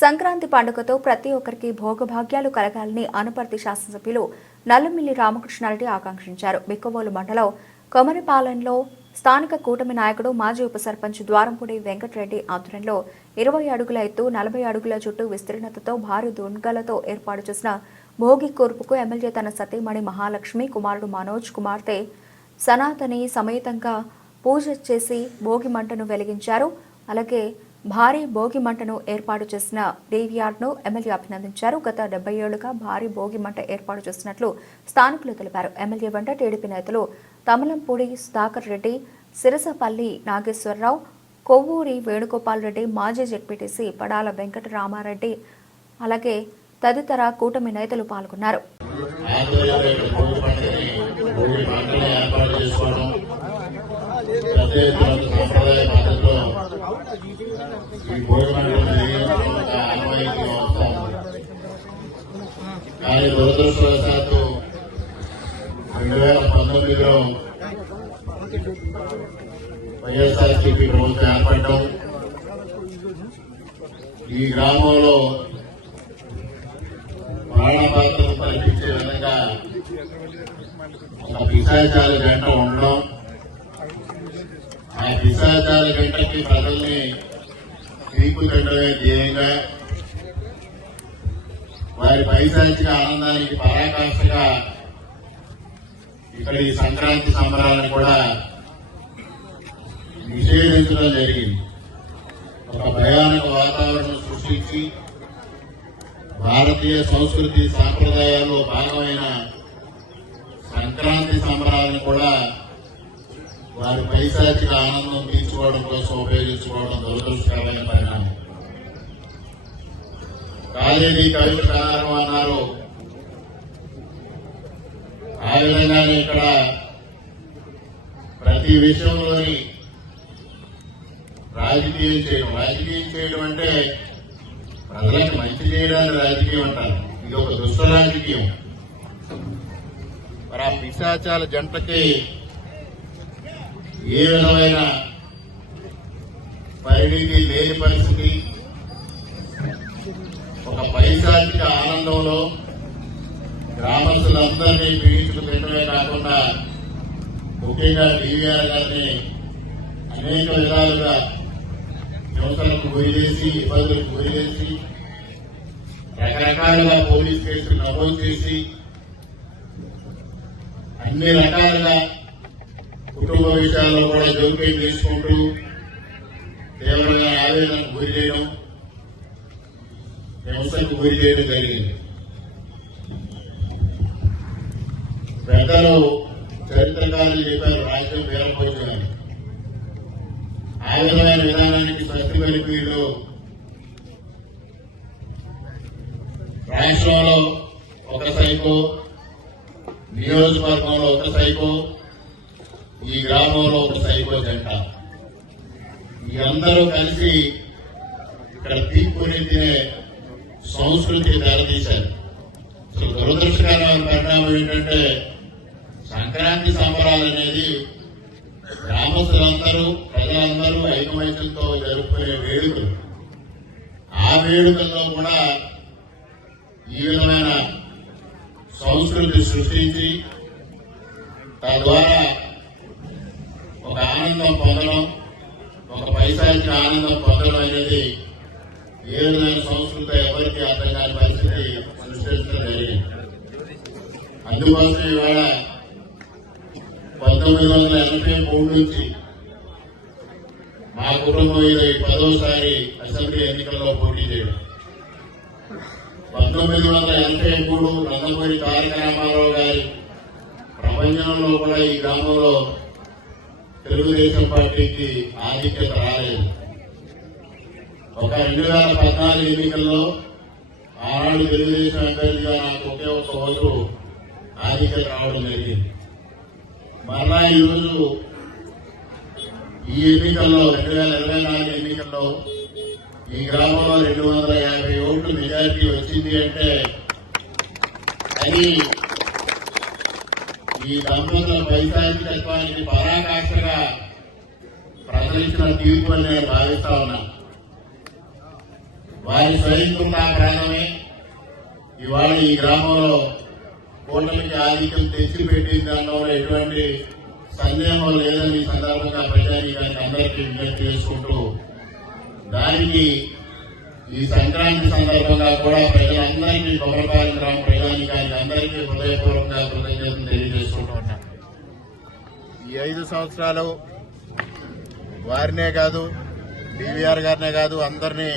సంక్రాంతి పండుగతో ప్రతి ఒక్కరికి భోగభాగ్యాలు కలగాలని అనపర్తి శాసనసభ్యులు నల్లమిల్లి రామకృష్ణారెడ్డి ఆకాంక్షించారు. బిక్కవోలు మండలం కొమరిపాలెంలో స్థానిక కూటమి నాయకుడు మాజీ ఉప సర్పంచ్ ద్వారంపూడి వెంకటరెడ్డి ఆధ్వర్యంలో ఇరవై అడుగుల ఎత్తు నలభై అడుగుల చుట్టూ విస్తీర్ణతతో భారీ దుంగలతో ఏర్పాటు చేసిన భోగి కూర్పుకు ఎమ్మెల్యే తన సతీమణి మహాలక్ష్మి కుమారుడు మనోజ్ కుమార్తె సనాతని సమేతంగా పూజ చేసి భోగి మంటను వెలిగించారు. అలాగే భారీ భోగి మంటను ఏర్పాటు చేసిన డేవియార్డ్ను ఎమ్మెల్యే అభినందించారు. గత డెబ్బై ఏళ్ళుగా భారీ భోగి మంట ఏర్పాటు చేసినట్లు స్థానికులు తెలిపారు. ఎమ్మెల్యే వెంట టీడీపీ నేతలు తమలంపూడి సుధాకర్ రెడ్డి సిరసపల్లి నాగేశ్వరరావు కొవ్వూరి వేణుగోపాల్ రెడ్డి మాజీ జెడ్పీటీసీ పడాల వెంకటరామారెడ్డి అలాగే తదితర కూటమి నేతలు పాల్గొన్నారు. ఏర్పాటు ఈ భోగి పంటలు జరిగించడం కానీ దురదృష్టవశాత్తు రెండు వేల పంతొమ్మిదిలో వైఎస్ఆర్సీపీ ప్రభుత్వం ఏర్పడడం ఈ గ్రామంలో ప్రాణపాత్రం కల్పించే విధంగా ఒక పిశాచాల గంట ఉండడం ఆ పిశాచాల గంటకి ప్రజల్ని తీర్పుతండమే ధ్యేయంగా వారి పైశాచిక ఆనందానికి పరాకాష్ఠగా ఇక్కడ ఈ సంక్రాంతి సంబరాలను కూడా నిషేధించడం జరిగింది. ఒక భయానక వాతావరణం సృష్టించి భారతీయ సంస్కృతి సాంప్రదాయాల్లో భాగమైన సంక్రాంతి సంబరాలను కూడా వారి పైశాచిక ఆనందం తీర్చుకోవడం కోసం ఉపయోగించుకోవడం దురదృష్టకరమైన పరిణామం. కాలేజీ కవిత కారణం అన్నారు. ఆ విధంగానే ఇక్కడ ప్రతి విషయంలోని రాజకీయం చేయడం రాజకీయం చేయడం అంటే ప్రజలకు మంచి చేయడానికి రాజకీయం అంటారు. ఇది ఒక దుష్ట రాజకీయం. మరి ఆ పిశాచాల జంటకి ఏ విధమైన పరిణితి లేని పరిస్థితి? ఒక పైశాచిక ఆనందంలో గ్రామస్తులందరినీ పీడించుకు తినడమే కాకుండా ముఖ్యంగా టీవీఆర్ గారిని అనేక విధాలుగా హింసలకు గురి చేసి ఇబ్బందులకు గురి చేసి రకరకాలుగా పోలీస్ కేసులు నమోదు చేసి అన్ని రకాలుగా కుటుంబ విషయాల్లో కూడా జోక్యం చేసుకుంటూ తీవ్రంగా ఆవేదనకు గురి చేయడం హింసకు గురి చేయడం జరిగింది. పెద్దలు చరిత్రకారులు చెప్పారు రాజ్యం వీరభోజనాలు ఆ విధమైన విధానానికి స్వస్తి పలికి రాష్ట్రంలో ఒక సైకో నియోజకవర్గంలో ఒక సైకో ఈ గ్రామంలో ఒక సైకో జంట. ఈ అందరూ కలిసి ఇక్కడ తీర్పుని తినే సంస్కృతి తెరదీశారు అసలు దురదృష్టకరమైన పరిణామం ఏంటంటే సంక్రాంతి సంబరాలు అనేది గ్రామస్తులందరూ ప్రజలందరూ ఐకమత్యంతో జరుపుకునే వేడుకలు. ఆ వేడుకల్లో కూడా ఈ విధమైన సంస్కృతి సృష్టించి తద్వారా ఆనందం పొందడం ఒక పైశాచిక ఆనందం పొందడం అనేది ఏ విధమైన సంస్కృతి ఎవరికి అర్థం కాని పరిస్థితి సృష్టించడం జరిగింది. అందుకోసం ఇవాళ పంతొమ్మిది వందల ఎనభై మూడు నుంచి మా కుటుంబం ఇది పదోసారి అసెంబ్లీ ఎన్నికల్లో పోటీ చేయడం. పంతొమ్మిది వందల ఎనభై మూడు నందమూరి తారక రామారావు గారి ప్రపంచంలో కూడా ఈ గ్రామంలో తెలుగుదేశం పార్టీకి ఆధిక్యత రాలేదు. ఒక రెండు వేల పద్నాలుగు ఎన్నికల్లో ఆనాడు తెలుగుదేశం అభ్యర్థిగా నాకు ఒకే ఒక ఓటు ఆధిక్యత రావడం జరిగింది. మరలా ఈరోజు ఈ ఎన్నికల్లో రెండు వేల ఇరవై నాలుగు ఎన్నికల్లో ఈ గ్రామంలో రెండు వందల యాభై ఓట్లు మెజారిటీ వచ్చింది అంటే అది ఈ దంపతుల వైశాఖికత్వానికి పరాకాష్ఠగా ప్రజలిచ్చిన తీర్పు అని నేను భావిస్తా ఉన్నా. వారి స్వయంకృత ప్రాణమే ఇవాళ ఈ గ్రామంలో కూటమికి ఆధిక్యం తెచ్చిపెట్టింది దానిలో ఎటువంటి సందేహం లేదని ఈ సందర్భంగా ప్రజానికి అందరికీ విజ్ఞప్తి చేసుకుంటూ దానికి ఈ సంక్రాంతి సందర్భంగా కూడా ప్రజలందరికీ కొమరపాలెం గ్రామ ప్రజానీకానికి అందరికీ హృదయపూర్వకంగా కృతజ్ఞతలు తెలియజేసుకుంటున్నాం ఈ ఐదు సంవత్సరాలు వారినే కాదు డివిఆర్ గారినే కాదు అందరినీ